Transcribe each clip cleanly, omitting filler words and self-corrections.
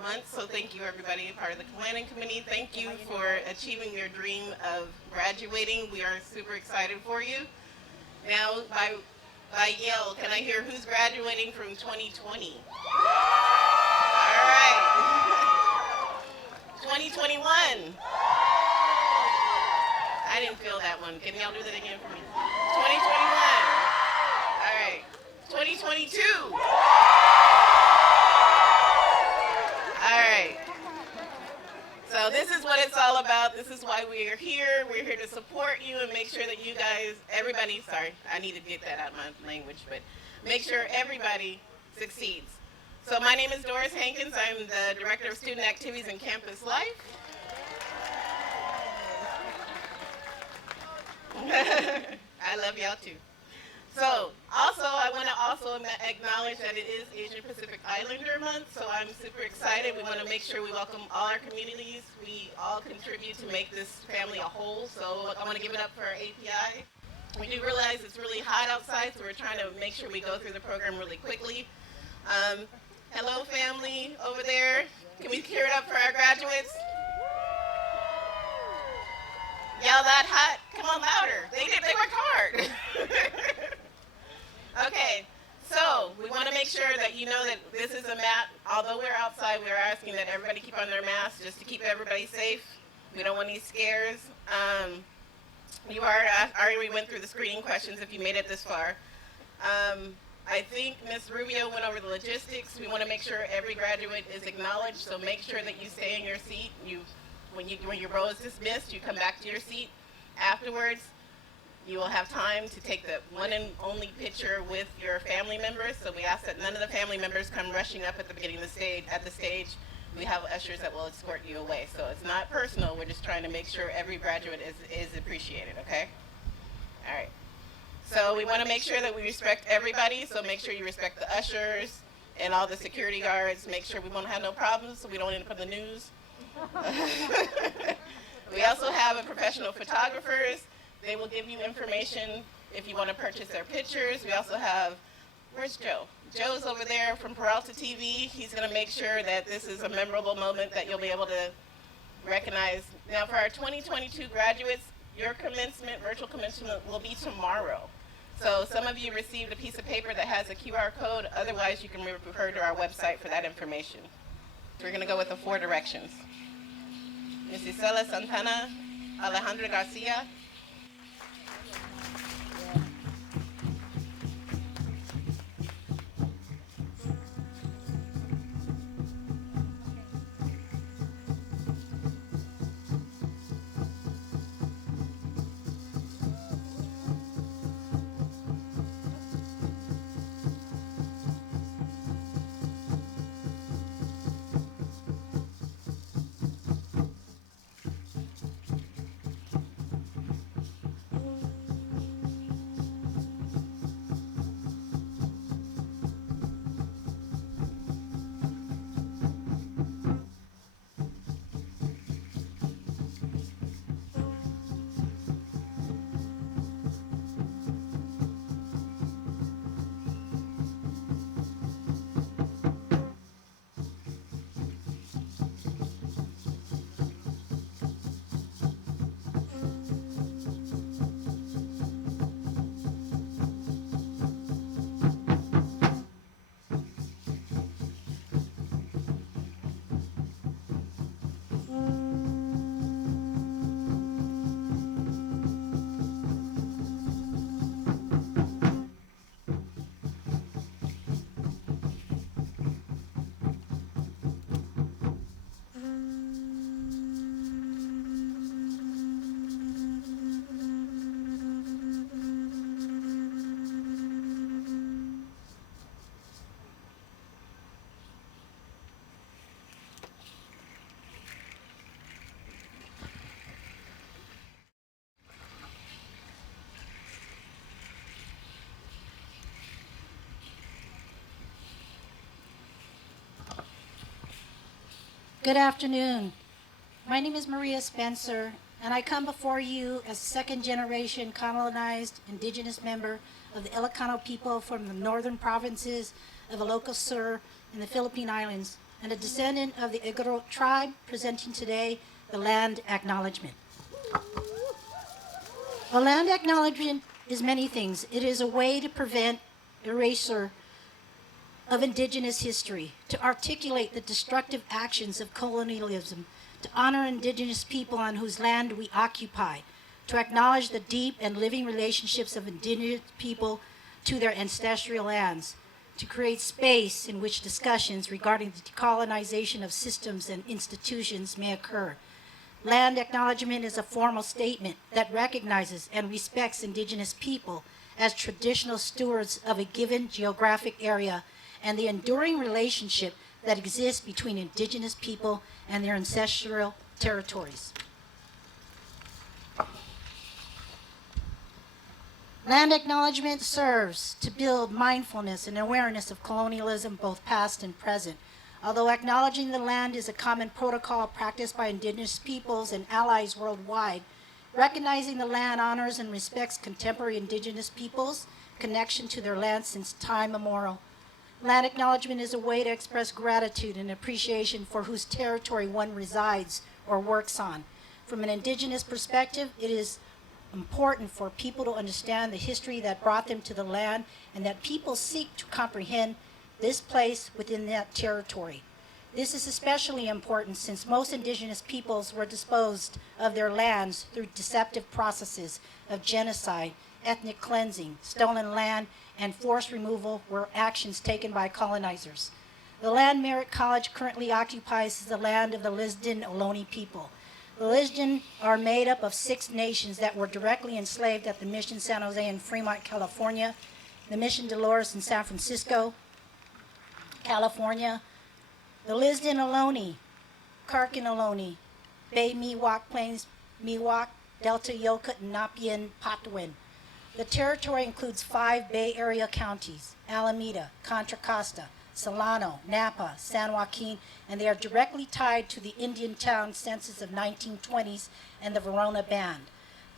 month, so thank you everybody, part of the planning committee. Thank you for achieving your dream of graduating. We are super excited for you. Now, by yell, can I hear who's graduating from 2020? All right. 2021. I didn't feel that one. Can y'all do that again for me? 2021. All right. 2022. All right. So this is what it's all about. This is why we are here. We're here to support you and make sure that you guys, everybody, sorry, I need to get that out of my language, but make sure everybody succeeds. So my name is Doris Hankins. I'm the Director of Student Activities and Campus Life. I love y'all too. So, also, I want to also acknowledge that it is Asian Pacific Islander Month, so I'm super excited. We want to make sure we welcome all our communities. We all contribute to make this family a whole, so I want to give it up for our API. We do realize it's really hot outside, so we're trying to make sure we go through the program really quickly. Hello, family over there. Can we hear it up for our graduates? Y'all that hot? Come on, louder. They worked hard. Okay, so we want to make sure that you know that this is a map. Although we're outside, we're asking that everybody keep on their masks just to keep everybody safe. We don't want any scares. You already went through the screening questions if you made it this far. I think Ms. Rubio went over the logistics. We want to make sure every graduate is acknowledged, so make sure that you stay in your seat. When your row is dismissed, you come back to your seat. Afterwards, you will have time to take the one and only picture with your family members. So we ask that none of the family members come rushing up at the beginning of the stage. At the stage, we have ushers that will escort you away. So it's not personal. We're just trying to make sure every graduate is appreciated. Okay. All right. So we want to make sure that we respect everybody. So make sure you respect the ushers and all the security guards. Make sure we won't have no problems, so we don't end up in the news. We also have professional photographers. They will give you information if you want to purchase their pictures. We also have, where's Joe? Joe's over there from Peralta TV. He's going to make sure that this is a memorable moment that you'll be able to recognize. Now for our 2022 graduates, your commencement, virtual commencement, will be tomorrow. So some of you received a piece of paper that has a QR code. Otherwise, you can refer to our website for that information. So we're going to go with the 4 directions. Ms. Isela Santana, Alejandra Garcia, Good afternoon. My name is Maria Spencer, and I come before you as a second-generation colonized indigenous member of the Ilocano people from the northern provinces of Ilocos Sur in the Philippine Islands, and a descendant of the Igorot tribe, presenting today the land acknowledgement. A land acknowledgement is many things. It is a way to prevent erasure of indigenous history, to articulate the destructive actions of colonialism, to honor indigenous people on whose land we occupy, to acknowledge the deep and living relationships of indigenous people to their ancestral lands, to create space in which discussions regarding the decolonization of systems and institutions may occur. Land acknowledgement is a formal statement that recognizes and respects indigenous people as traditional stewards of a given geographic area and the enduring relationship that exists between indigenous people and their ancestral territories. Land acknowledgement serves to build mindfulness and awareness of colonialism, both past and present. Although acknowledging the land is a common protocol practiced by indigenous peoples and allies worldwide, recognizing the land honors and respects contemporary indigenous peoples' connection to their land since time immemorial. Land acknowledgement is a way to express gratitude and appreciation for whose territory one resides or works on. From an indigenous perspective, it is important for people to understand the history that brought them to the land and that people seek to comprehend this place within that territory. This is especially important since most indigenous peoples were disposed of their lands through deceptive processes of genocide, ethnic cleansing, stolen land, and forced removal were actions taken by colonizers. The land Merritt College currently occupies is the land of the Lisden Ohlone people. The Lisden are made up of 6 nations that were directly enslaved at the Mission San Jose in Fremont, California, the Mission Dolores in San Francisco, California, the Lisden Ohlone, Karkin Ohlone, Bay Miwok Plains, Miwok, Delta Yokut, and Napian Patwin. The territory includes 5 Bay Area counties: Alameda, Contra Costa, Solano, Napa, San Joaquin, and they are directly tied to the Indian town census of 1920s and the Verona Band.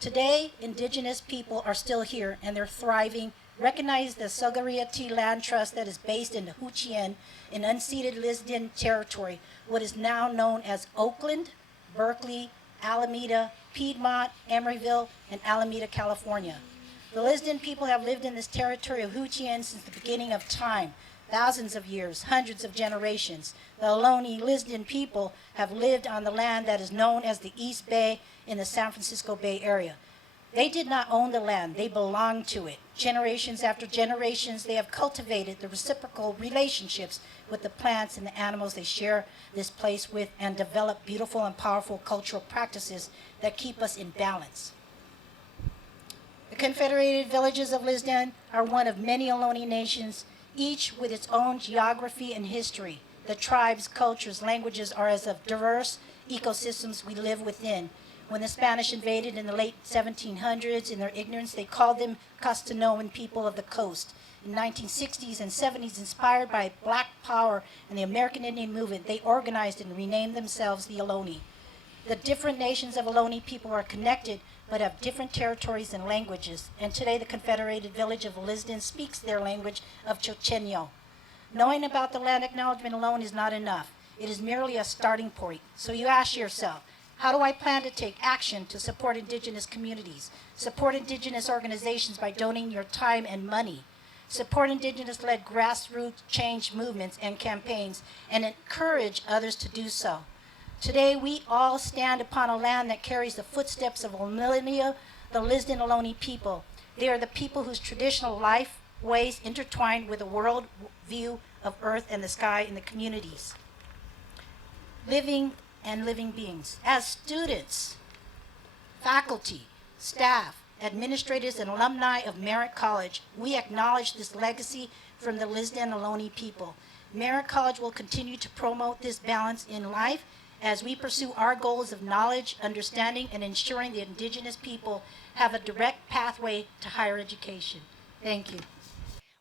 Today, indigenous people are still here and they're thriving. Recognize the Sogariati Land Trust that is based in Huchien in unceded Lisden territory, what is now known as Oakland, Berkeley, Alameda, Piedmont, Emeryville, and Alameda, California. The Lisden people have lived in this territory of Huchien since the beginning of time, thousands of years, hundreds of generations. The Ohlone Lisden people have lived on the land that is known as the East Bay in the San Francisco Bay Area. They did not own the land, they belonged to it. Generations after generations, they have cultivated the reciprocal relationships with the plants and the animals they share this place with and develop beautiful and powerful cultural practices that keep us in balance. The Confederated Villages of Lisden are one of many Ohlone nations, each with its own geography and history. The tribes, cultures, languages are as of diverse ecosystems we live within. When the Spanish invaded in the late 1700s, in their ignorance, they called them Costanoan people of the coast. In the 1960s and 70s, inspired by Black Power and the American Indian movement, they organized and renamed themselves the Ohlone. The different nations of Ohlone people are connected, but have different territories and languages. And today, the Confederated Village of Lisden speaks their language of Chochenyo. Knowing about the land acknowledgement alone is not enough. It is merely a starting point. So you ask yourself, how do I plan to take action to support indigenous communities? Support indigenous organizations by donating your time and money. Support indigenous-led grassroots change movements and campaigns, and encourage others to do so. Today, we all stand upon a land that carries the footsteps of millennia, the Lisden Ohlone people. They are the people whose traditional life ways intertwined with a world view of earth and the sky in the communities. Living beings. As students, faculty, staff, administrators, and alumni of Merritt College, we acknowledge this legacy from the Lisden Ohlone people. Merritt College will continue to promote this balance in life as we pursue our goals of knowledge, understanding, and ensuring the indigenous people have a direct pathway to higher education. Thank you.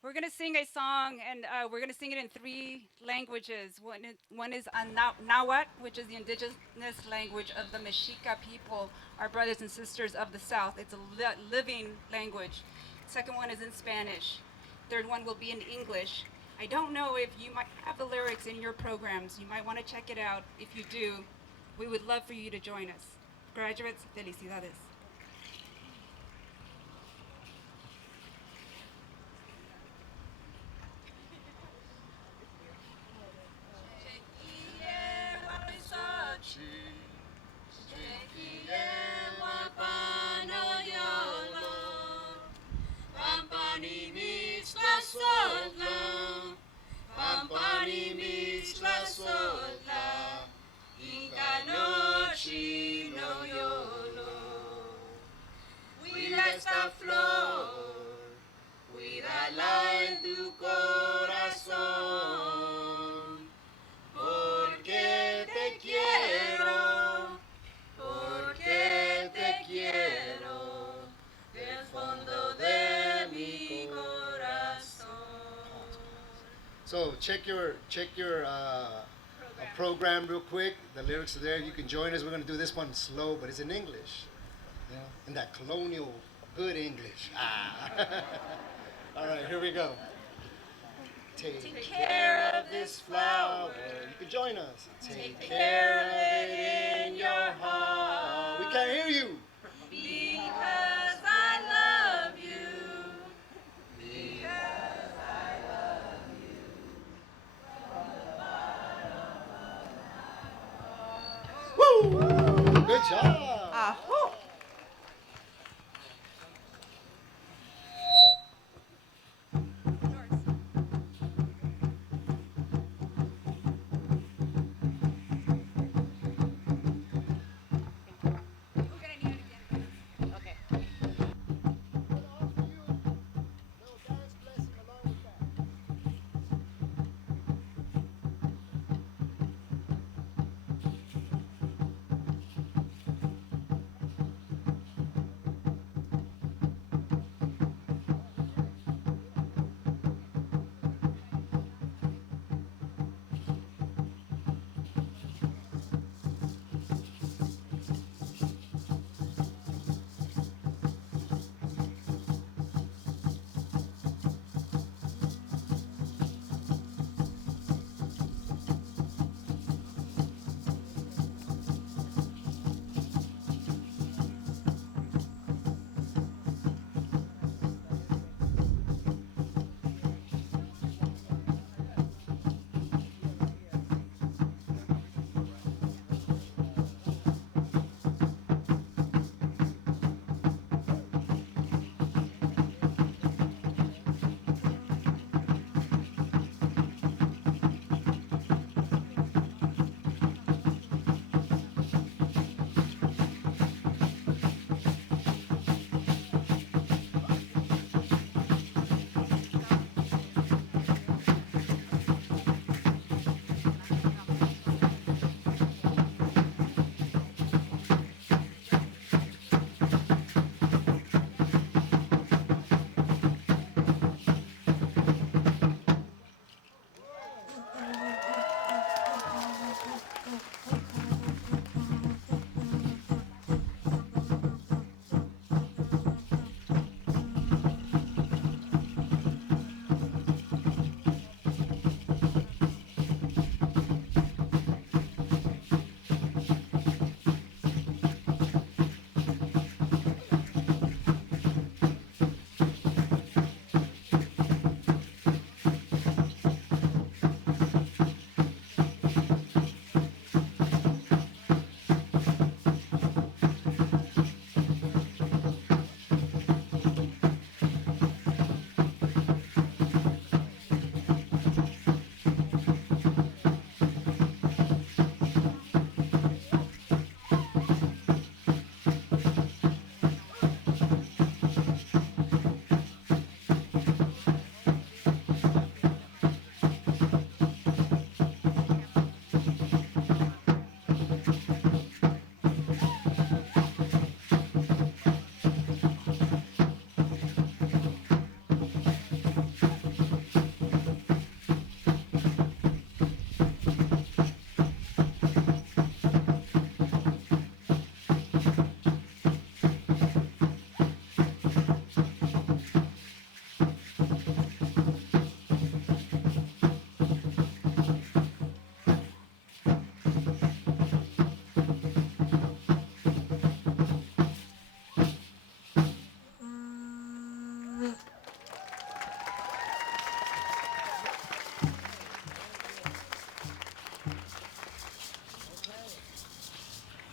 We're going to sing a song, and we're going to sing it in 3 languages. One is Nahuatl, which is the indigenous language of the Mexica people, our brothers and sisters of the South. It's a living language. Second one is in Spanish. Third one will be in English. I don't know if you might have the lyrics in your programs. You might want to check it out. If you do, we would love for you to join us. Graduates, felicidades. Cuida esta flor, cuídala en tu corazón, porque te quiero, del fondo de mi corazón. So check your program real quick. The lyrics are there. You can join us. We're going to do this one slow, but it's in English. You know, in that colonial good English. All right, here we go. Take care of this flower. You can join us. Take care of it in your heart. We can't hear you. Because I love you. Because I love you. Woo! Good job.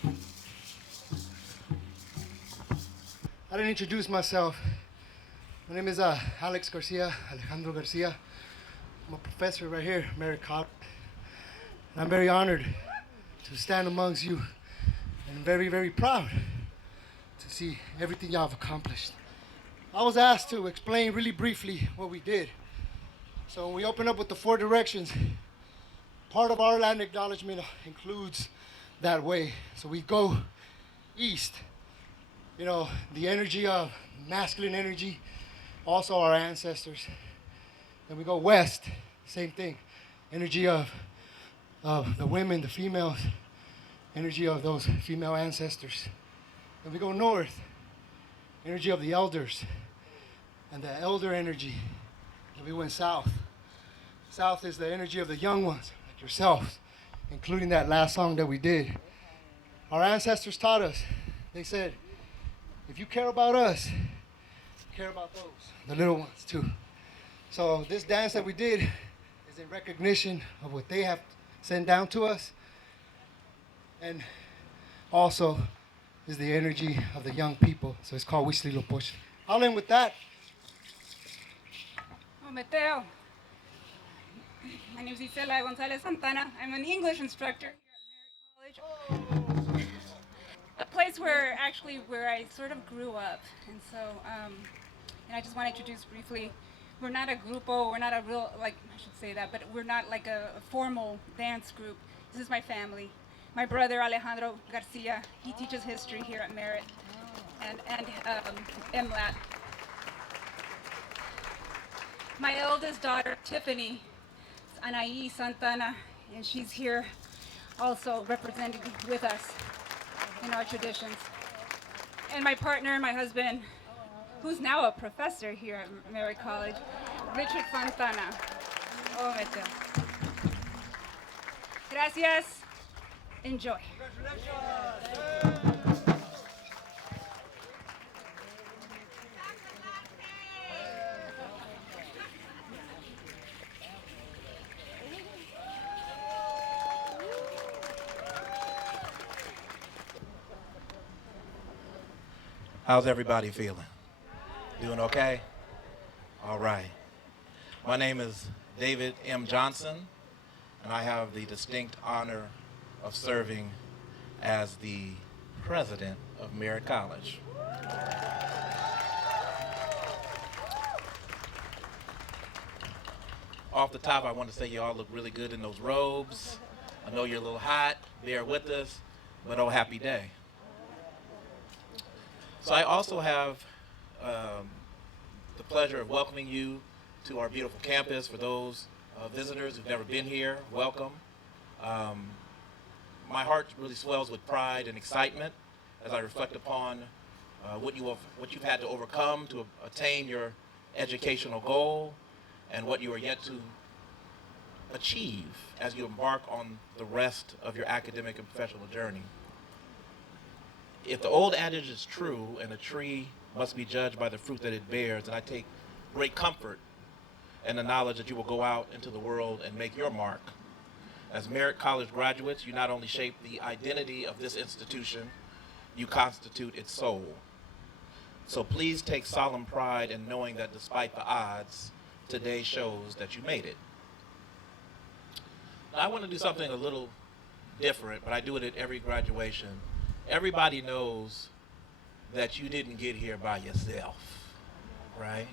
I didn't introduce myself. My name is Alex Garcia, Alejandro Garcia. I'm a professor right here at Merritt College. And I'm very honored to stand amongst you and very, very proud to see everything y'all have accomplished. I was asked to explain really briefly what we did. So when we open up with the 4 directions, part of our land acknowledgement includes that way. So we go east, you know, the energy of masculine energy, also our ancestors. Then we go west, same thing, energy of the women, the females, energy of those female ancestors. Then we go north, energy of the elders, and the elder energy. Then we went south. South is the energy of the young ones, like yourselves, including that last song that we did. Our ancestors taught us, they said, if you care about us, care about those, the little ones too. So this dance that we did is in recognition of what they have sent down to us, and also is the energy of the young people. So it's called Wisli Lopoch. I'll end with that. Oh, Mateo. My name is Isela Gonzalez Santana. I'm an English instructor here at Merritt College. A place where I sort of grew up. And so, and I just want to introduce briefly, we're not a grupo, we're not a real, like, I should say that, but we're not like a formal dance group. This is my family. My brother Alejandro Garcia, he teaches history here at Merritt and MLAT. My eldest daughter, Tiffany, is Anaí Santana, and she's here also representing with us in our traditions. And my partner, my husband, who's now a professor here at Merritt College, Richard Santana. Oh, Mateo. Gracias. Enjoy. How's everybody feeling? Doing okay? All right. My name is David M. Johnson, and I have the distinct honor of serving as the president of Merritt College. Off the top, I want to say you all look really good in those robes. I know you're a little hot, bear with us, but oh, happy day. So I also have the pleasure of welcoming you to our beautiful campus. For those visitors who've never been here, welcome. My heart really swells with pride and excitement as I reflect upon what you've had to overcome to attain your educational goal and what you are yet to achieve as you embark on the rest of your academic and professional journey. If the old adage is true and a tree must be judged by the fruit that it bears, then I take great comfort in the knowledge that you will go out into the world and make your mark. As Merritt College graduates, you not only shape the identity of this institution, you constitute its soul. So please take solemn pride in knowing that despite the odds, today shows that you made it. Now, I want to do something a little different, but I do it at every graduation. Everybody knows that you didn't get here by yourself, right?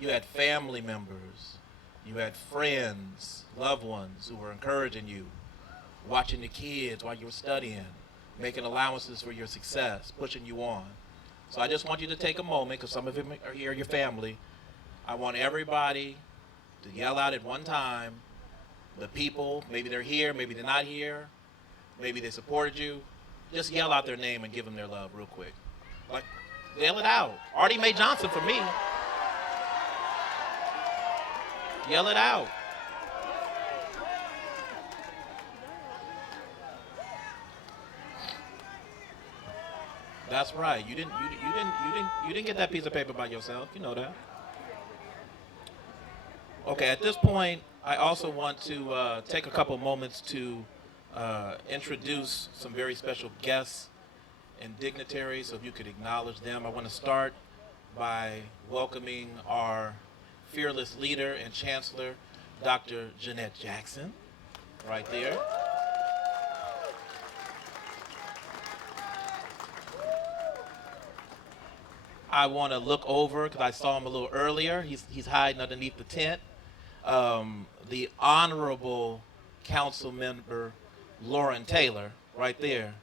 You had family members, you had friends, loved ones who were encouraging you, watching the kids while you were studying, making allowances for your success, pushing you on. So I just want you to take a moment, because some of them are here, your family. I want everybody to yell out at one time, the people, maybe they're here, maybe they're not here, maybe they supported you. Just yell out their name and give them their love real quick. Like, yell it out. Artie Mae Johnson for me. Yell it out. That's right. You didn't get that piece of paper by yourself. You know that. Okay, at this point, I also want to take a couple moments to introduce some very special guests and dignitaries, so if you could acknowledge them. I want to start by welcoming our fearless leader and chancellor, Dr. Jeanette Jackson, right there. I want to look over, because I saw him a little earlier. He's hiding underneath the tent. The Honorable Council Member Lauren Taylor, right there.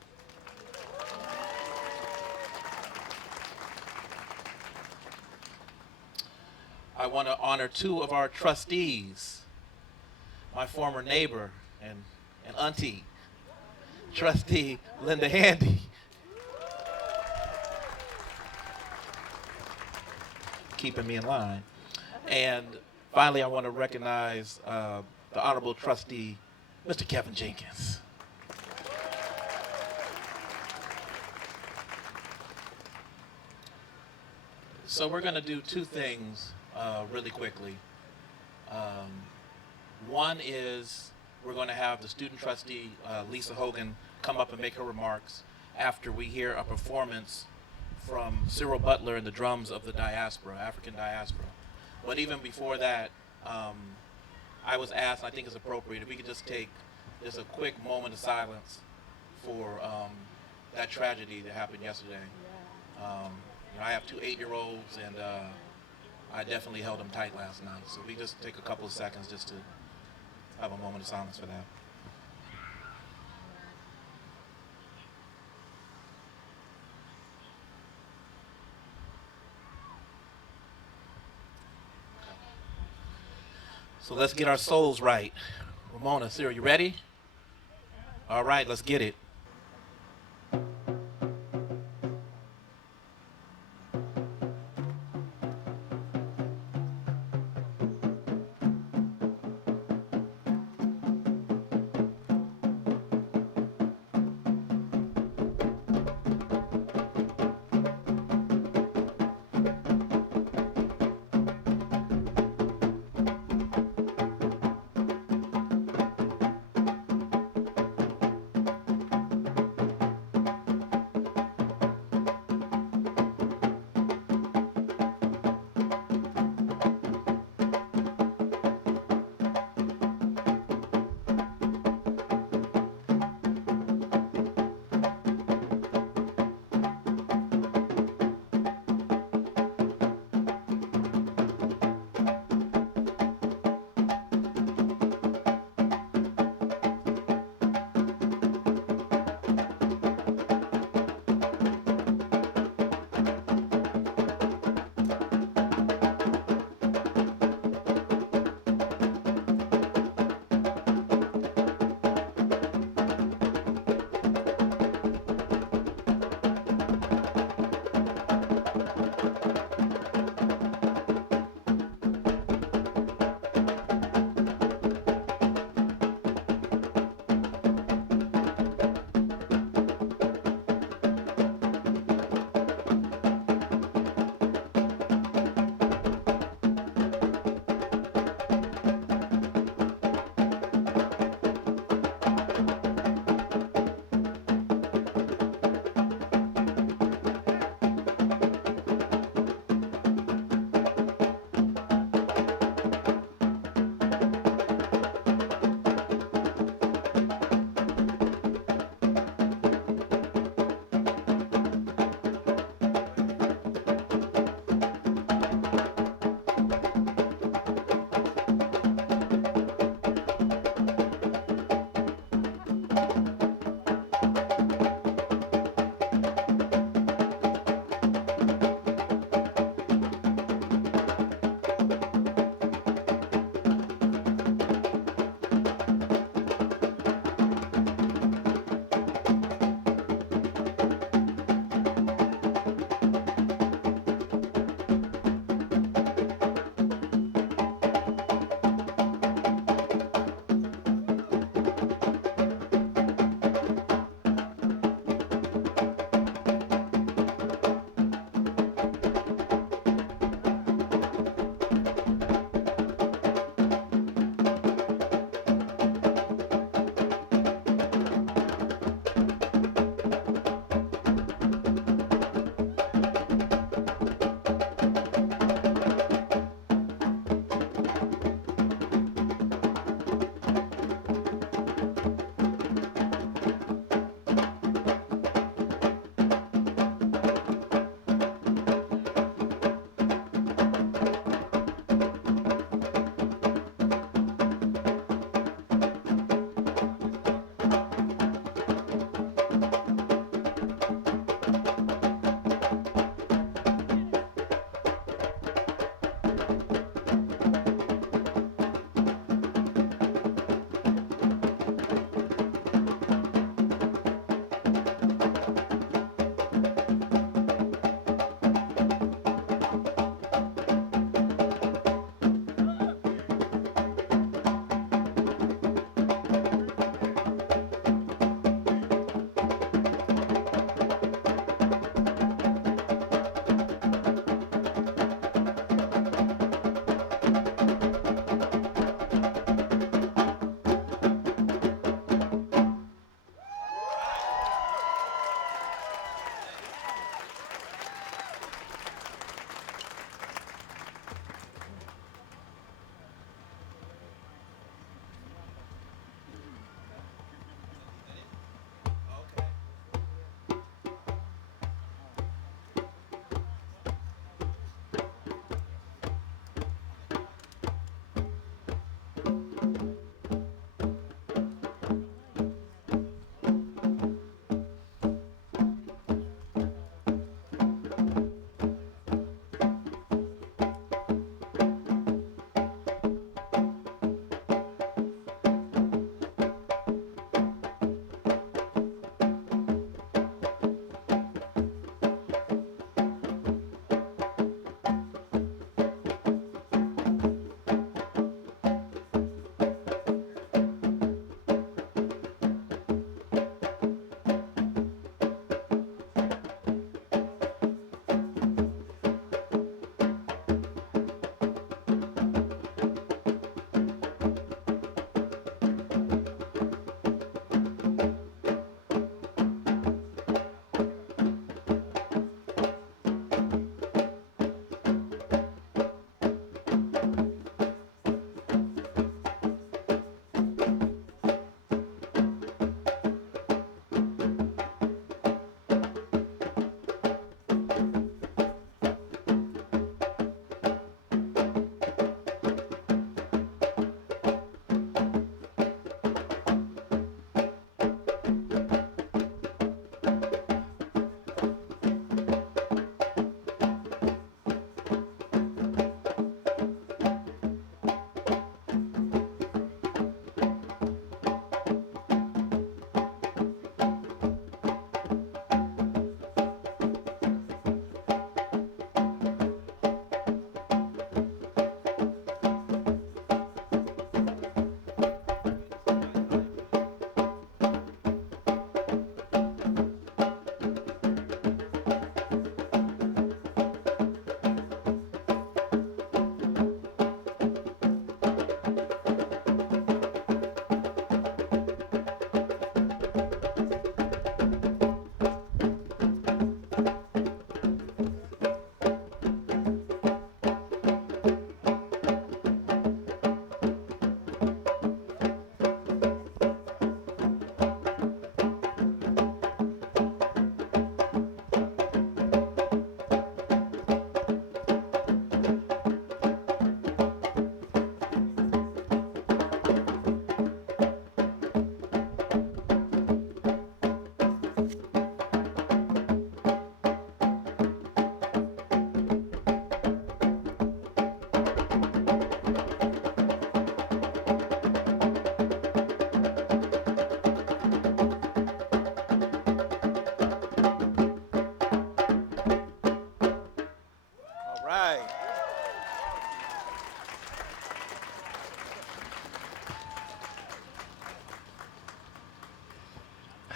I want to honor two of our trustees, my former neighbor and auntie, Trustee Linda Handy. Keeping me in line. And finally, I want to recognize the Honorable Trustee, Mr. Kevin Jenkins. So we're going to do two things really quickly. One is we're going to have the student trustee, Lisa Hogan, come up and make her remarks after we hear a performance from Cyril Butler and the drums of the diaspora, African diaspora. But even before that, I was asked, I think it's appropriate, if we could just take just a quick moment of silence for that tragedy that happened yesterday. I have two 8-year-olds, and I definitely held them tight last night. So we just take a couple of seconds just to have a moment of silence for that. So let's get our souls right. Ramona, Cyril, you ready? All right, let's get it.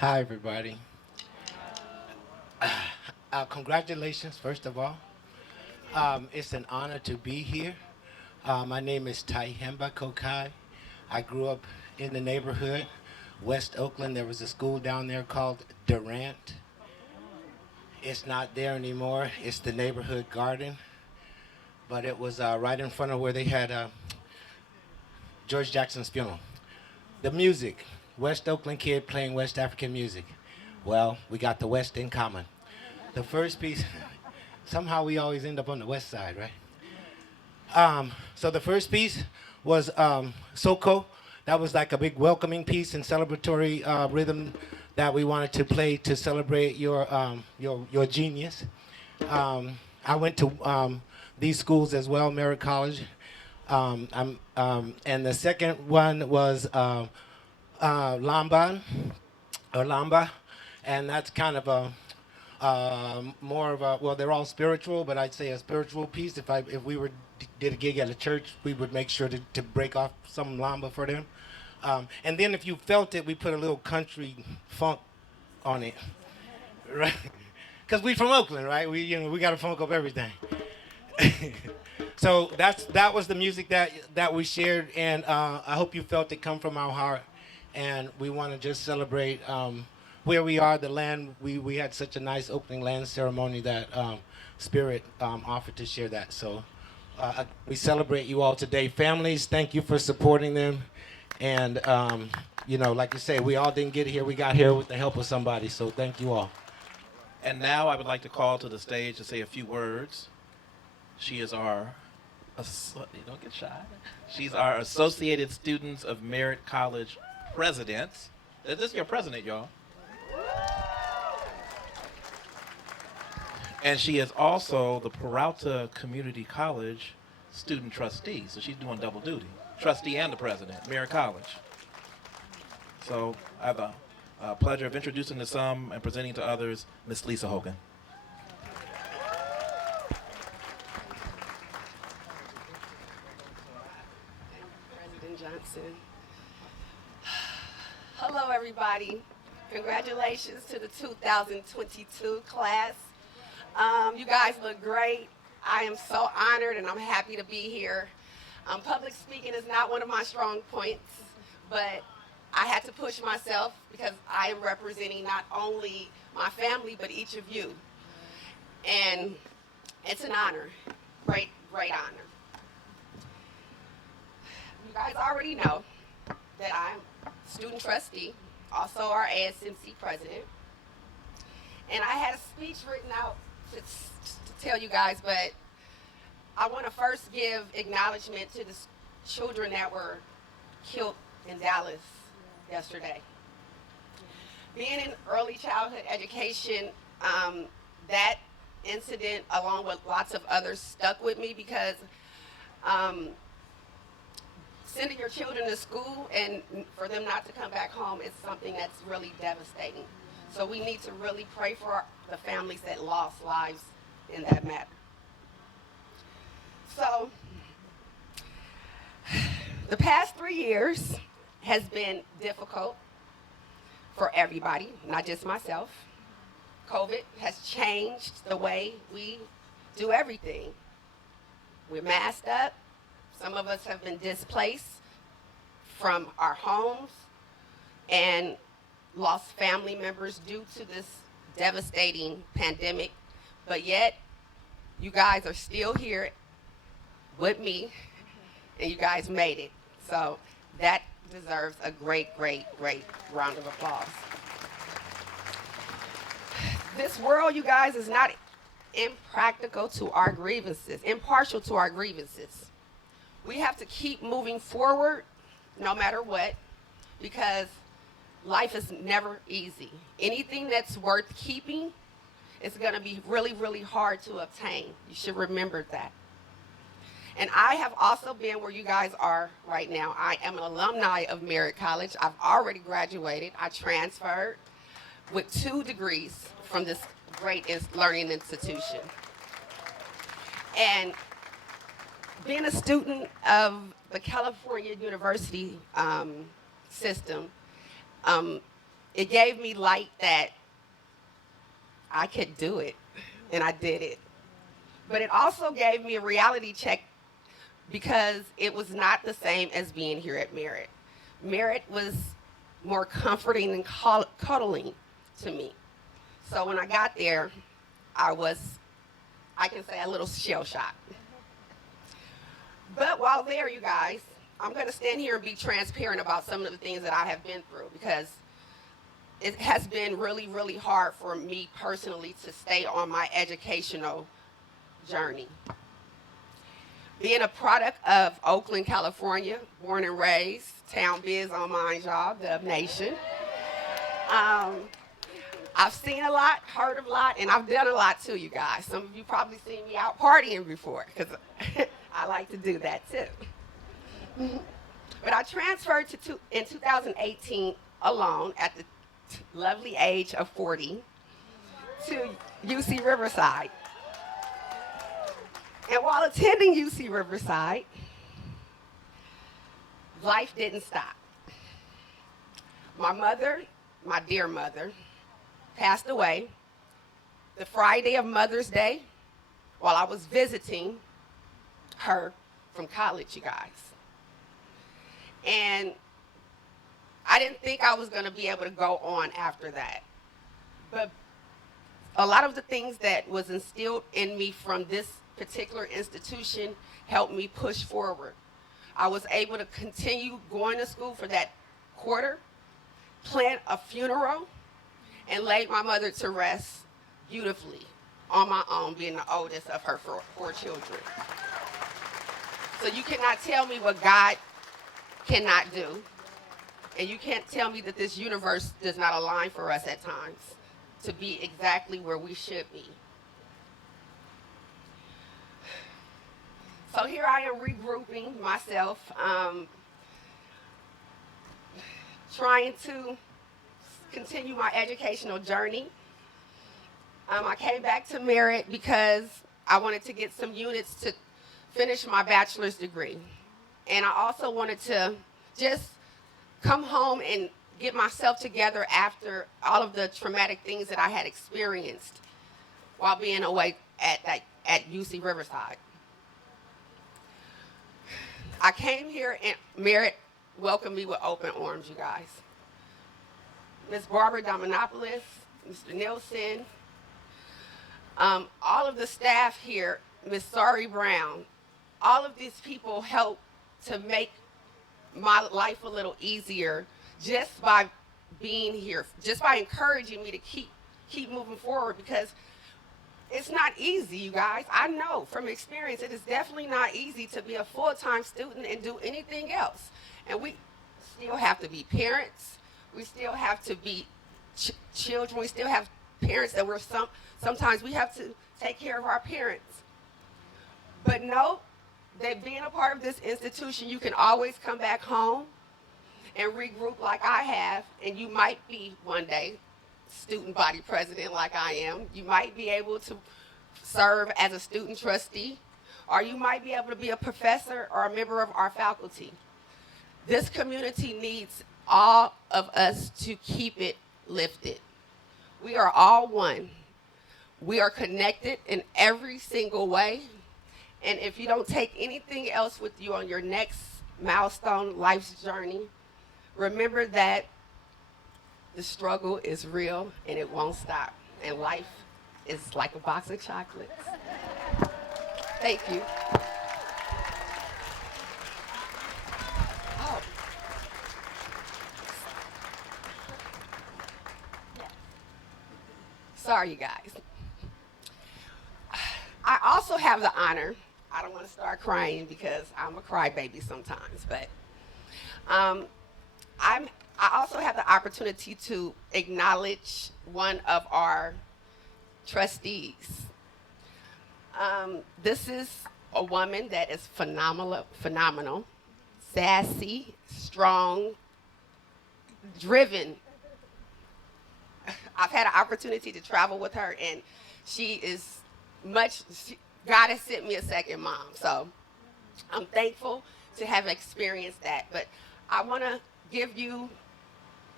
Hi, everybody. Congratulations, first of all. It's an honor to be here. My name is Taihemba Kokai. I grew up in the neighborhood, West Oakland. There was a school down there called Durant. It's not there anymore. It's the neighborhood garden. But it was right in front of where they had George Jackson's funeral. The music, West Oakland kid playing West African music. Well, we got the West in common. The first piece, somehow we always end up on the West side, right? So the first piece was Soko. That was like a big welcoming piece and celebratory rhythm that we wanted to play to celebrate your genius. I went to these schools as well, Merritt College. And the second one was Lamban or Lamba, and that's kind of a more of a, well, they're all spiritual, but I'd say a spiritual piece. If we did a gig at a church, we would make sure to break off some Lamba for them. And then if you felt it, we put a little country funk on it, right? Because we from Oakland, right? We got to funk up everything. So that was the music that we shared, and I hope you felt it come from our heart. And we want to just celebrate where we are, the land. We had such a nice opening land ceremony that Spirit offered to share that. So we celebrate you all today. Families, thank you for supporting them. And, like you say, we all didn't get here. We got here with the help of somebody. So thank you all. And now I would like to call to the stage to say a few words. She is our, don't get shy. She's our Associated Students of Merritt College president. This is your president, y'all. And she is also the Peralta Community College student trustee. So she's doing double duty. Trustee and the president, Merritt College. So I have the pleasure of introducing to some and presenting to others, Miss Lisa Hogan. President Johnson. Hello, everybody. Congratulations to the 2022 class. You guys look great. I am so honored and I'm happy to be here. Public speaking is not one of my strong points, but I had to push myself because I am representing not only my family, but each of you. And it's an honor, great, great honor. You guys already know that I'm student trustee, also our ASMC president. And I had a speech written out to tell you guys, but I want to first give acknowledgement to the children that were killed in Dallas yesterday. Being in early childhood education, that incident, along with lots of others, stuck with me because sending your children to school and for them not to come back home is something that's really devastating. So we need to really pray for the families that lost lives in that matter. So the past 3 years has been difficult for everybody, not just myself. COVID has changed the way we do everything. We're masked up. Some of us have been displaced from our homes and lost family members due to this devastating pandemic. But yet, you guys are still here with me, and you guys made it. So that deserves a great, great, great round of applause. This world, you guys, is not impractical to our grievances, impartial to our grievances. We have to keep moving forward no matter what, because life is never easy. Anything that's worth keeping is going to be really, really hard to obtain. You should remember that. And I have also been where you guys are right now. I am an alumni of Merritt College. I've already graduated. I transferred with 2 degrees from this great learning institution. And being a student of the California University system, it gave me light that I could do it, and I did it. But it also gave me a reality check because it was not the same as being here at Merritt. Merritt was more comforting and cuddling to me. So when I got there, I can say, a little shell-shocked. But while there, you guys, I'm going to stand here and be transparent about some of the things that I have been through, because it has been really, really hard for me personally to stay on my educational journey. Being a product of Oakland, California, born and raised, town biz on mind job, Dub Nation. I've seen a lot, heard a lot, and I've done a lot too, you guys. Some of you probably seen me out partying before, because I like to do that too. But I transferred in 2018 alone at the lovely age of 40 to UC Riverside. And while attending UC Riverside, life didn't stop. My mother, my dear mother, passed away the Friday of Mother's Day while I was visiting her from college, you guys. And I didn't think I was going to be able to go on after that. But a lot of the things that was instilled in me from this particular institution helped me push forward. I was able to continue going to school for that quarter, plan a funeral, and laid my mother to rest beautifully on my own, being the oldest of her four children. So you cannot tell me what God cannot do, and you can't tell me that this universe does not align for us at times to be exactly where we should be. So here I am regrouping myself, trying to continue my educational journey. I came back to Merritt because I wanted to get some units to finish my bachelor's degree. And I also wanted to just come home and get myself together after all of the traumatic things that I had experienced while being away at UC Riverside. I came here and Merritt welcomed me with open arms, you guys. Ms. Barbara Dominopoulos, Mr. Nielsen, all of the staff here, Ms. Sari Brown, all of these people helped to make my life a little easier just by being here, just by encouraging me to keep moving forward, because it's not easy, you guys. I know from experience it is definitely not easy to be a full-time student and do anything else. And we still have to be parents. We still have to be children. We still have parents that sometimes we have to take care of our parents. But know that being a part of this institution, you can always come back home and regroup like I have, and you might be one day student body president like I am. You might be able to serve as a student trustee, or you might be able to be a professor or a member of our faculty. This community needs all of us to keep it lifted. We are all one. We are connected in every single way. And if you don't take anything else with you on your next milestone life's journey, remember that the struggle is real and it won't stop. And life is like a box of chocolates. Thank you. Oh. Sorry, you guys. I also have the honor, I don't want to start crying because I'm a crybaby sometimes, but I also have the opportunity to acknowledge one of our trustees. This is a woman that is phenomenal, sassy, strong, driven. I've had an opportunity to travel with her, and she is God has sent me a second mom. So I'm thankful to have experienced that. But I want to give you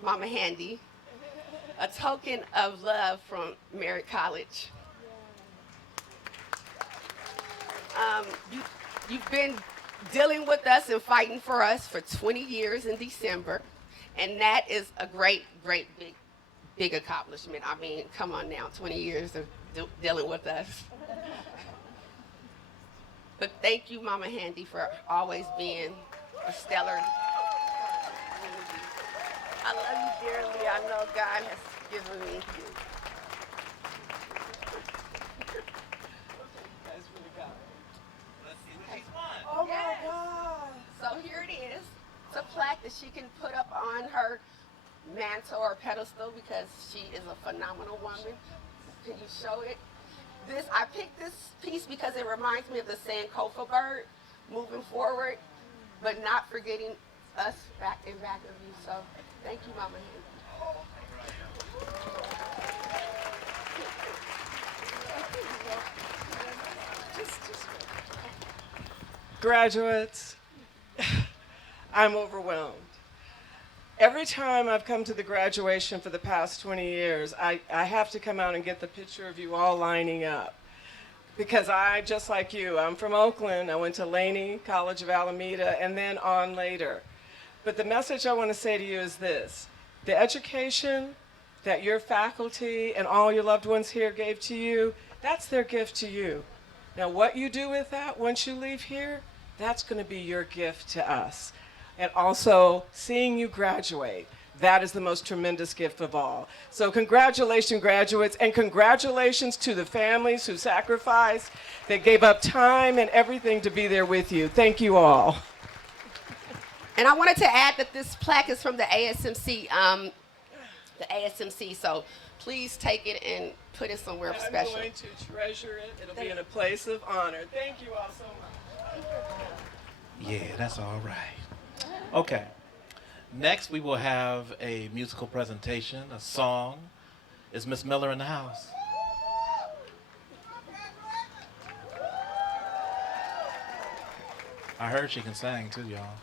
Mama Handy A token of love from Merritt College. You, you've been dealing with us and fighting for us for 20 years in December, and that is a great, great, big accomplishment. I mean, come on now, 20 years of dealing with us. But thank you, Mama Handy, for always being a stellar. I love you dearly. I know God has given me you. Oh my God. So here it is. It's a plaque that she can put up on her mantle or pedestal because she is a phenomenal woman. Can you show it? I picked this piece because it reminds me of the Sankofa bird, moving forward, but not forgetting us back of you. So thank you, Mama Handy. Graduates, I'm overwhelmed. Every time I've come to the graduation for the past 20 years, I have to come out and get the picture of you all lining up. Because just like you, I'm from Oakland. I went to Laney, College of Alameda, and then on later. But the message I want to say to you is this. The education that your faculty and all your loved ones here gave to you, that's their gift to you. Now, what you do with that once you leave here, that's going to be your gift to us. And also, seeing you graduate, that is the most tremendous gift of all. So congratulations, graduates, and congratulations to the families who sacrificed, that gave up time and everything to be there with you. Thank you all. And I wanted to add that this plaque is from the ASMC, so please take it and put it somewhere special. I'm going to treasure it. It'll be in a place of honor. Thank you all so much. Yeah, that's all right. Okay. Next, we will have a musical presentation, a song. Is Miss Miller in the house? I heard she can sing too, y'all.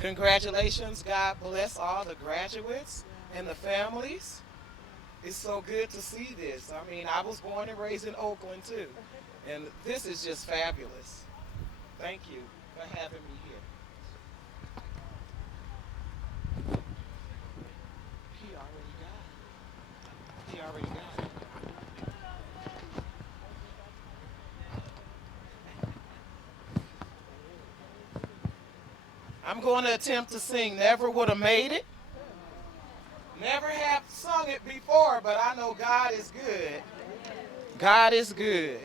Congratulations. God bless all the graduates and the families. It's so good to see this. I mean, I was born and raised in Oakland too, and this is just fabulous. Thank you for having me here. He already got it. He already got it. I'm going to attempt to sing Never Would Have Made It. Never have sung it before, but I know God is good. God is good.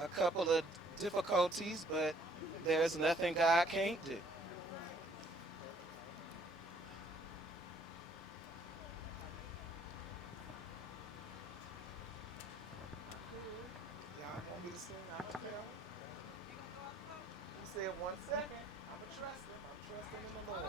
A couple of difficulties, but there's nothing God can't do. You said 1 second. I'm going to trust him. I'm trusting in the Lord.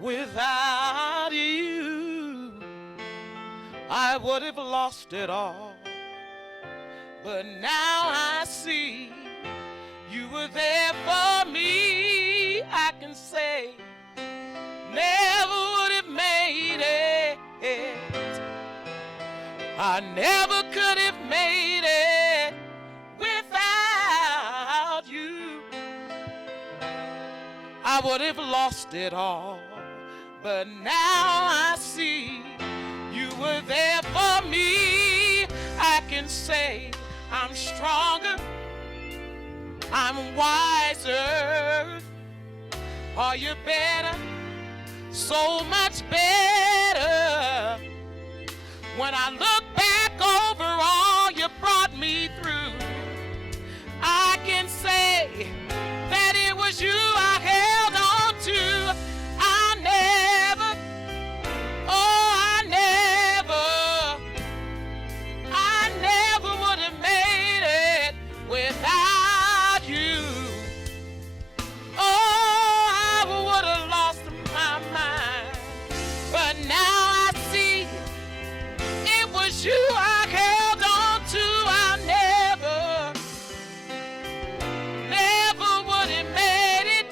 Without you, I would have lost it all. But now I see you were there for me. I can say, never would have made it. I never could have made it without you. I would have lost it all, but now I see you were there for me. I can say I'm stronger, I'm wiser. Are you better? So much better. When I look back over all you brought me through, I can say that it was you I held on to. I never, oh, I never would have made it without you. Oh, I would have lost my mind. But now I see it was you I held on to. I never would have made it.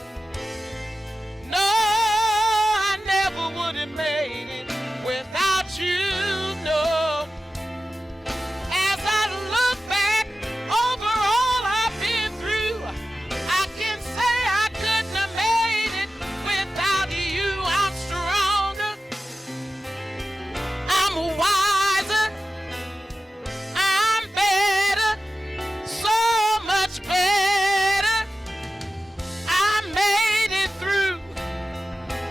No, I never would have made it without you, no. As I look back over all I've been through, I can say I couldn't have made it without you. I'm stronger, I'm wiser, I'm better, so much better. I made it through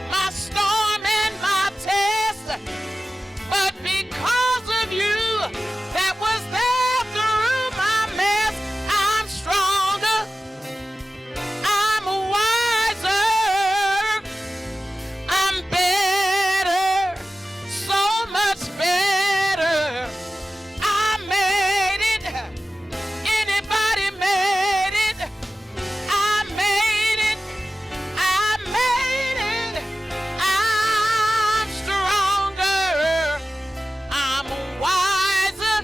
my storm and my test, but because of you that was there through my mess, I'm stronger, I'm wiser, I'm better, so much better. I made it. Anybody made it? I made it. I made it. I'm stronger. I'm wiser.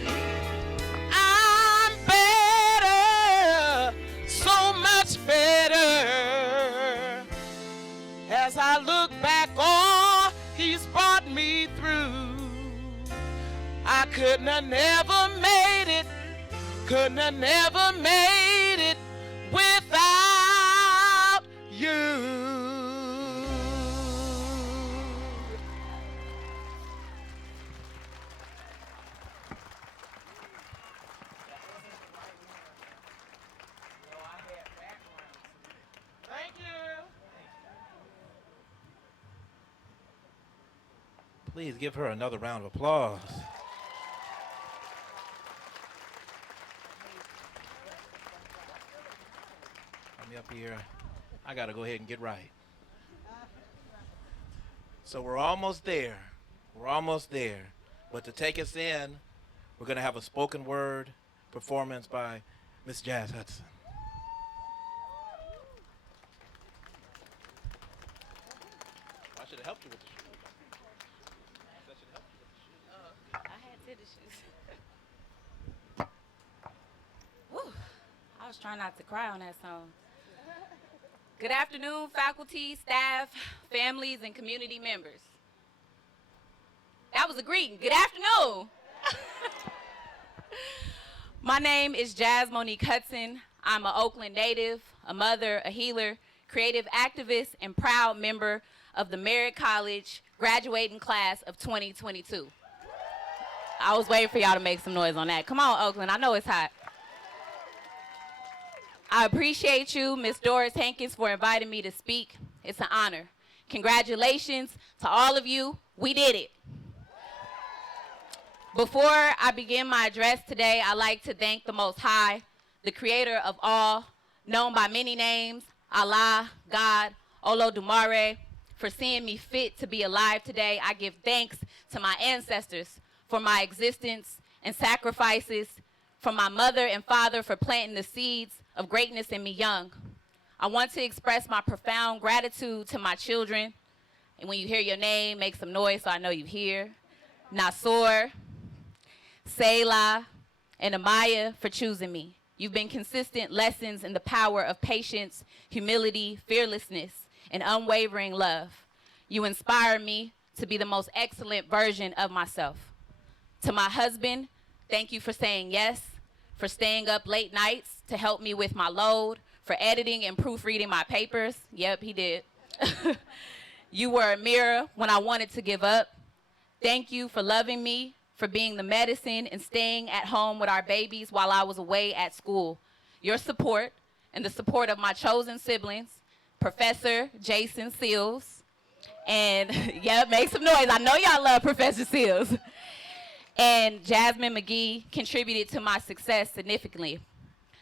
I'm better. So much better. As I look back on, he's brought me through. I couldn't have never made it. Couldn't have never made it without you. Thank you. Please give her another round of applause. Let me up here. I got to go ahead and get right. So we're almost there. We're almost there. But to take us in, we're going to have a spoken word performance by Miss Jazz Hudson. I should have helped you with the shoes. I should have helped you with the shoes. I had tennis shoes. Whew. I was trying not to cry on that song. Good afternoon, faculty, staff, families, and community members. That was a greeting. Good afternoon. My name is Jazz Monique Hudson. I'm an Oakland native, a mother, a healer, creative activist, and proud member of the Merritt College graduating class of 2022. I was waiting for y'all to make some noise on that. Come on, Oakland. I know it's hot. I appreciate you, Ms. Doris Hankins, for inviting me to speak. It's an honor. Congratulations to all of you. We did it. Before I begin my address today, I'd like to thank the Most High, the creator of all, known by many names, Allah, God, Olodumare, for seeing me fit to be alive today. I give thanks to my ancestors for my existence and sacrifices, for my mother and father for planting the seeds of greatness in me young. I want to express my profound gratitude to my children. And when you hear your name, make some noise so I know you hear. Nasor, Selah, and Amaya for choosing me. You've been consistent lessons in the power of patience, humility, fearlessness, and unwavering love. You inspire me to be the most excellent version of myself. To my husband, thank you for saying yes, for staying up late nights to help me with my load, for editing and proofreading my papers. Yep, he did. You were a mirror when I wanted to give up. Thank you for loving me, for being the medicine and staying at home with our babies while I was away at school. Your support and the support of my chosen siblings, Professor Jason Seals, and yeah, make some noise. I know y'all love Professor Seals. And Jasmine McGee contributed to my success significantly.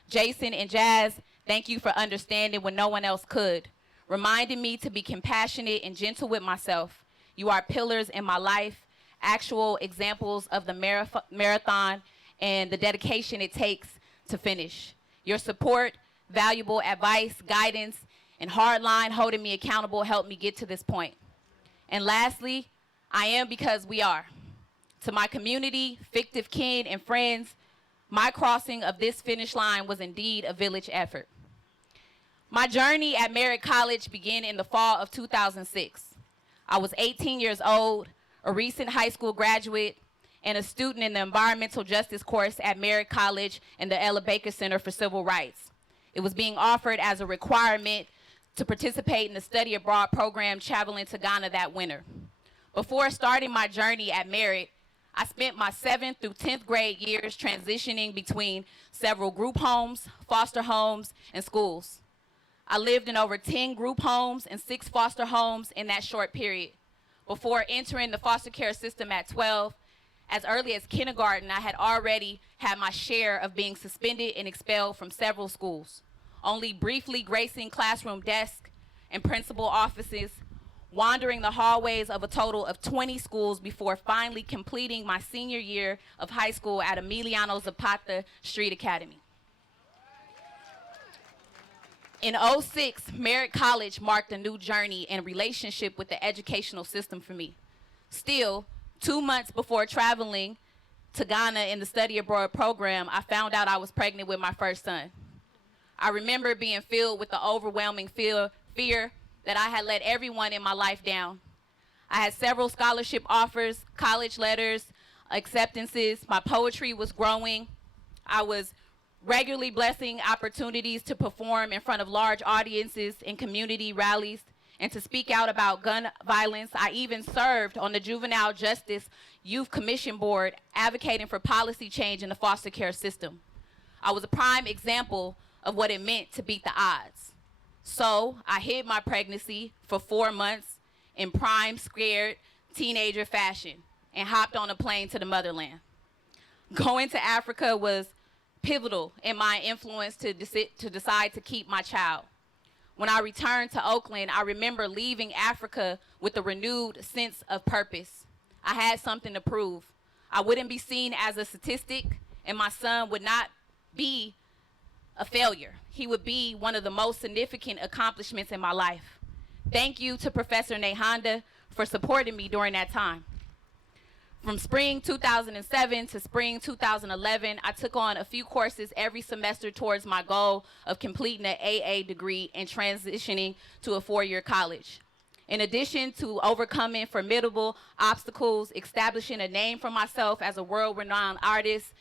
Jason and Jazz, thank you for understanding when no one else could, reminding me to be compassionate and gentle with myself. You are pillars in my life, actual examples of the marathon and the dedication it takes to finish. Your support, valuable advice, guidance, and hard line holding me accountable helped me get to this point. And lastly, I am because we are. To my community, fictive kin, and friends, my crossing of this finish line was indeed a village effort. My journey at Merritt College began in the fall of 2006. I was 18 years old, a recent high school graduate, and a student in the environmental justice course at Merritt College and the Ella Baker Center for Civil Rights. It was being offered as a requirement to participate in the study abroad program traveling to Ghana that winter. Before starting my journey at Merritt, I spent my 7th through 10th grade years transitioning between several group homes, foster homes, and schools. I lived in over 10 group homes and 6 foster homes in that short period. Before entering the foster care system at 12, as early as kindergarten, I had already had my share of being suspended and expelled from several schools, only briefly gracing classroom desks and principal offices, wandering the hallways of a total of 20 schools before finally completing my senior year of high school at Emiliano Zapata Street Academy. In '06, Merritt College marked a new journey in relationship with the educational system for me. Still, 2 months before traveling to Ghana in the study abroad program, I found out I was pregnant with my first son. I remember being filled with the overwhelming fear that I had let everyone in my life down. I had several scholarship offers, college letters, acceptances. My poetry was growing. I was regularly blessing opportunities to perform in front of large audiences in community rallies and to speak out about gun violence. I even served on the Juvenile Justice Youth Commission Board, advocating for policy change in the foster care system. I was a prime example of what it meant to beat the odds. So I hid my pregnancy for 4 months in prime, scared teenager fashion and hopped on a plane to the motherland. Going to Africa was pivotal in my influence to decide to keep my child. When I returned to Oakland, I remember leaving Africa with a renewed sense of purpose. I had something to prove. I wouldn't be seen as a statistic, and my son would not be a failure. He would be one of the most significant accomplishments in my life. Thank you to Professor Nehanda for supporting me during that time. From spring 2007 to spring 2011, I took on a few courses every semester towards my goal of completing an AA degree and transitioning to a 4-year college. In addition to overcoming formidable obstacles, establishing a name for myself as a world-renowned artist,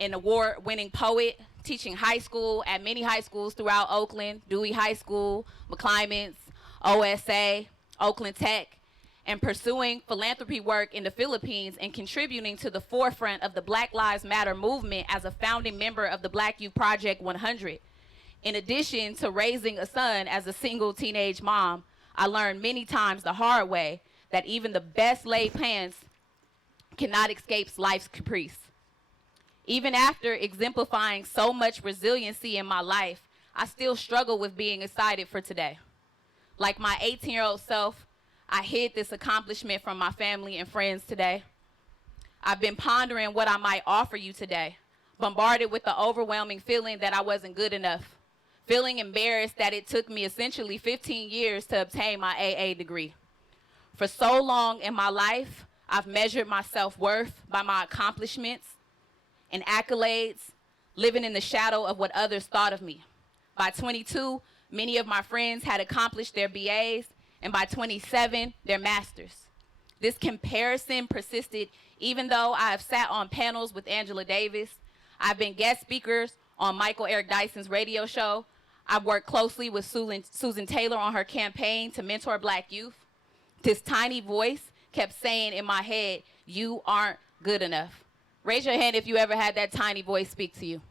an award-winning poet, teaching high school at many high schools throughout Oakland, Dewey High School, McClymonds, OSA, Oakland Tech, and pursuing philanthropy work in the Philippines and contributing to the forefront of the Black Lives Matter movement as a founding member of the Black Youth Project 100. In addition to raising a son as a single teenage mom, I learned many times the hard way that even the best laid plans cannot escape life's caprice. Even after exemplifying so much resiliency in my life, I still struggle with being excited for today. Like my 18-year-old self, I hid this accomplishment from my family and friends today. I've been pondering what I might offer you today, bombarded with the overwhelming feeling that I wasn't good enough, feeling embarrassed that it took me essentially 15 years to obtain my AA degree. For so long in my life, I've measured my self-worth by my accomplishments and accolades, living in the shadow of what others thought of me. By 22, many of my friends had accomplished their BAs, and by 27, their masters. This comparison persisted even though I have sat on panels with Angela Davis. I've been guest speakers on Michael Eric Dyson's radio show. I've worked closely with Susan Taylor on her campaign to mentor Black youth. This tiny voice kept saying in my head, "You aren't good enough." Raise your hand if you ever had that tiny voice speak to you.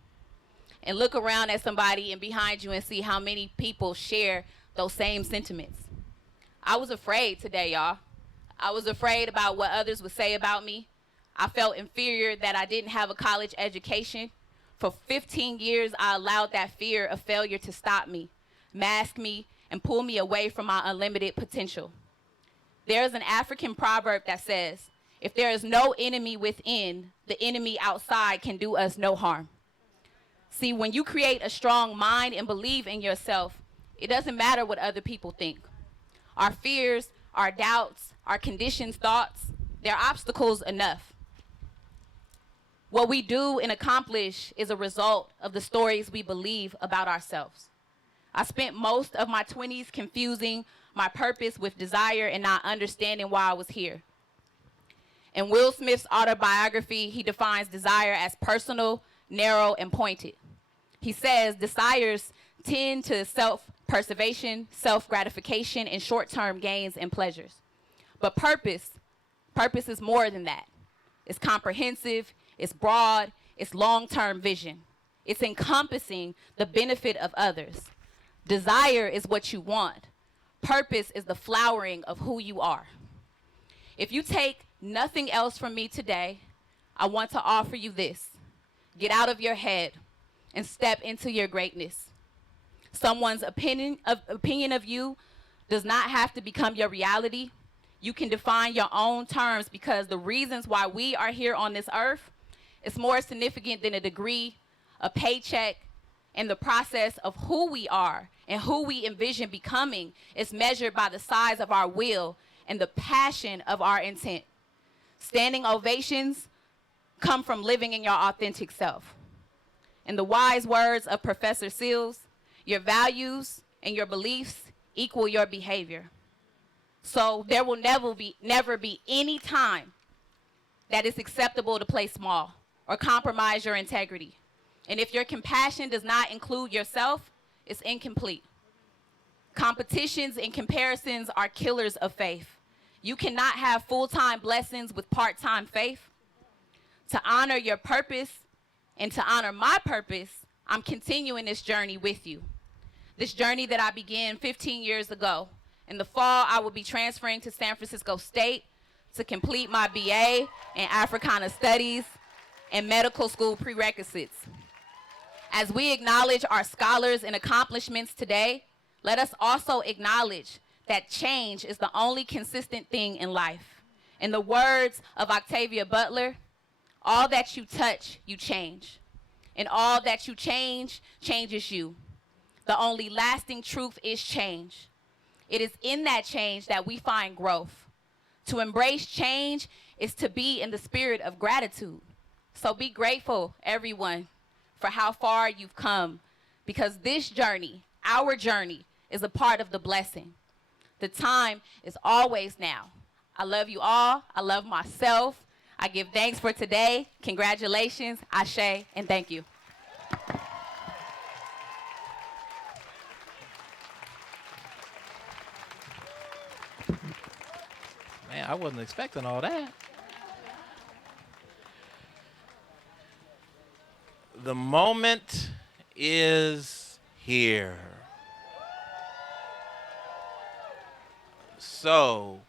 And look around at somebody and behind you and see how many people share those same sentiments. I was afraid today, y'all. I was afraid about what others would say about me. I felt inferior that I didn't have a college education. For 15 years, I allowed that fear of failure to stop me, mask me, and pull me away from my unlimited potential. There's an African proverb that says, if there is no enemy within, the enemy outside can do us no harm. See, when you create a strong mind and believe in yourself, it doesn't matter what other people think. Our fears, our doubts, our conditioned thoughts, they're obstacles enough. What we do and accomplish is a result of the stories we believe about ourselves. I spent most of my 20s confusing my purpose with desire and not understanding why I was here. In Will Smith's autobiography, he defines desire as personal, narrow, and pointed. He says desires tend to self-preservation, self-gratification, and short-term gains and pleasures. But purpose is more than that. It's comprehensive, it's broad, it's long-term vision. It's encompassing the benefit of others. Desire is what you want. Purpose is the flowering of who you are. If you take nothing else from me today, I want to offer you this. Get out of your head and step into your greatness. Someone's opinion of you does not have to become your reality. You can define your own terms because the reasons why we are here on this earth is more significant than a degree, a paycheck, and the process of who we are and who we envision becoming is measured by the size of our will and the passion of our intent. Standing ovations come from living in your authentic self. In the wise words of Professor Seals, your values and your beliefs equal your behavior. So there will never be any time that it's acceptable to play small or compromise your integrity. And if your compassion does not include yourself, it's incomplete. Competitions and comparisons are killers of faith. You cannot have full-time blessings with part-time faith. To honor your purpose and to honor my purpose, I'm continuing this journey with you. This journey that I began 15 years ago. In the fall, I will be transferring to San Francisco State to complete my BA in Africana Studies and medical school prerequisites. As we acknowledge our scholars and accomplishments today, let us also acknowledge that change is the only consistent thing in life. In the words of Octavia Butler, all that you touch, you change. And all that you change, changes you. The only lasting truth is change. It is in that change that we find growth. To embrace change is to be in the spirit of gratitude. So be grateful, everyone, for how far you've come, because this journey, our journey, is a part of the blessing. The time is always now. I love you all. I love myself. I give thanks for today. Congratulations, Ashe, and thank you. Man, I wasn't expecting all that. The moment is here. So,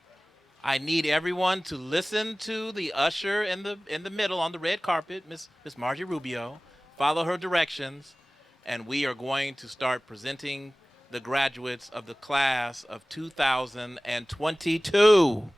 I need everyone to listen to the usher in the middle on the red carpet, Miss Margie Rubio. Follow her directions, and we are going to start presenting the graduates of the class of 2022.